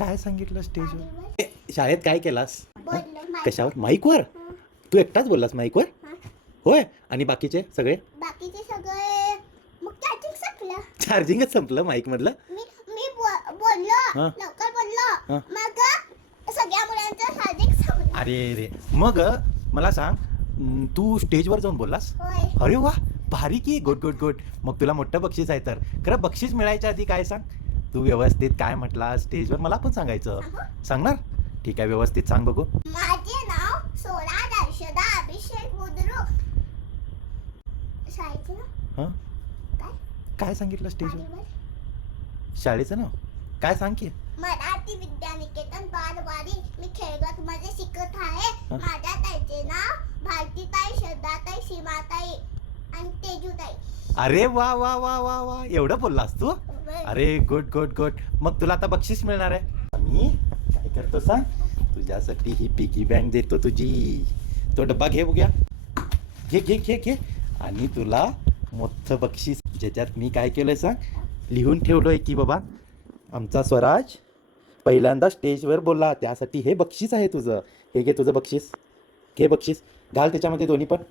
काय सांगितलं स्टेजवर? शाळेत काय केलास? कशावर? बोललो माईकवर? तू एकटाच बोललास माईकवर? होय. आणि बाकीचे सगळे? बाकीचे सगळे मग चार्जिंग संपलं. चार्जिंगच संपलं माईक मधलं? मी बोललो हा. लवकर बोललो हा. मग सगळ्या मुलांचं चार्जिंग संपलं. अरे रे, मग मला सांग, तू स्टेजवर जाऊन बोललास? होय. अरे वा, भारी की. Good good good. मग तुला मोठं बक्षीस आहे तर. खरं बक्षीस मिळायच्या आधी काय सांग, तू व्यवस्थित काय म्हटला स्टेजवर मला पण सांगायचं. सांगणार? ठीक आहे, व्यवस्थित सांग बघू. माझे नाव सोळा दर्शदा अभिषेक बुद्रुक. शाळेचं नाव हां, काय? काय सांगितलं स्टेजवर? बारीवर. शाळेचं नाव काय सांग की. मराठी विद्यानिकेतन बालवाडी. मी खेळगत मध्ये शिकत आहे. हा. माझ्या ताईचे नाव भारतीताई, श्रद्धाताई, सीमाताई आणि तेजूताई. अरे वा वा वा वा वा, एवढं बोललास तू? अरे गुड गुड गुड. मग तुला आता बक्षीस मिळणार आहे. मी काय करतो सांग, तुझ्यासाठी ही पिगी बँक देतो तुझी. तो डब्बा घे बघूया. घे घे घे घे. आणि तुला मोठं बक्षीस, ज्याच्यात मी काय केलंय सांग, लिहून ठेवलोय की बाबा, आमचा स्वराज पहिल्यांदा स्टेजवर बोलला, त्यासाठी हे बक्षीस आहे तुझं. हे घे तुझं बक्षीस. घे बक्षीस, घाल त्याच्यामध्ये दोन्ही पण.